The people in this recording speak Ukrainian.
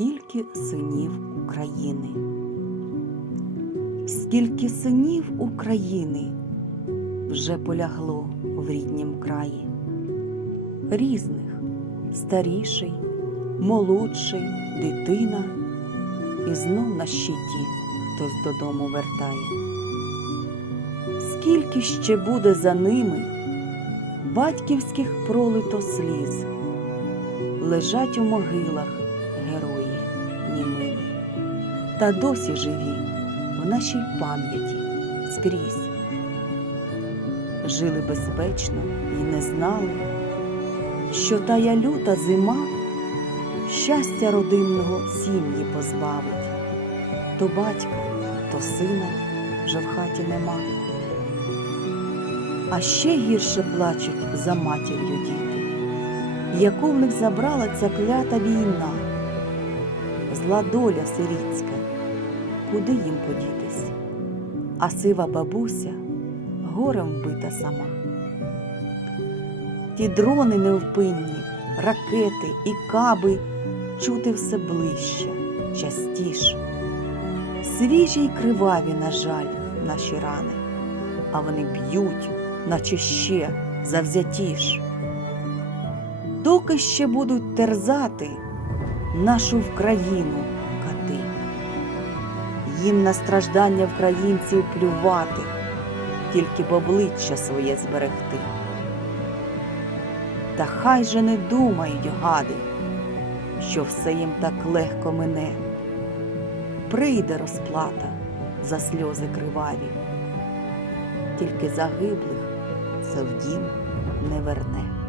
Скільки синів України? Скільки синів України вже полягло в ріднім краї? Різних, старіший, молодший, дитина, і знов на щиті хтось додому вертає. Скільки ще буде за ними батьківських пролито сліз, лежать у могилах герої німими, та досі живі в нашій пам'яті скрізь. Жили безпечно і не знали, що тая люта зима щастя родинного сім'ї позбавить, то батька, то сина вже в хаті нема. А ще гірше плачуть за матір'ю діти, яку в них забрала ця клята війна, зла доля сирітська, куди їм подітись, а сива бабуся горем вбита сама. Ті дрони невпинні, ракети і каби чути все ближче, частіше. Свіжі й криваві, на жаль, наші рани, а вони б'ють, наче ще завзятіш. Доки ще будуть терзати нашу Вкраїну кати, їм на страждання українців плювати, тільки б обличчя своє зберегти. Та хай же не думають гади, що все їм так легко мине. Прийде розплата за сльози криваві, тільки загиблих це в дім не верне.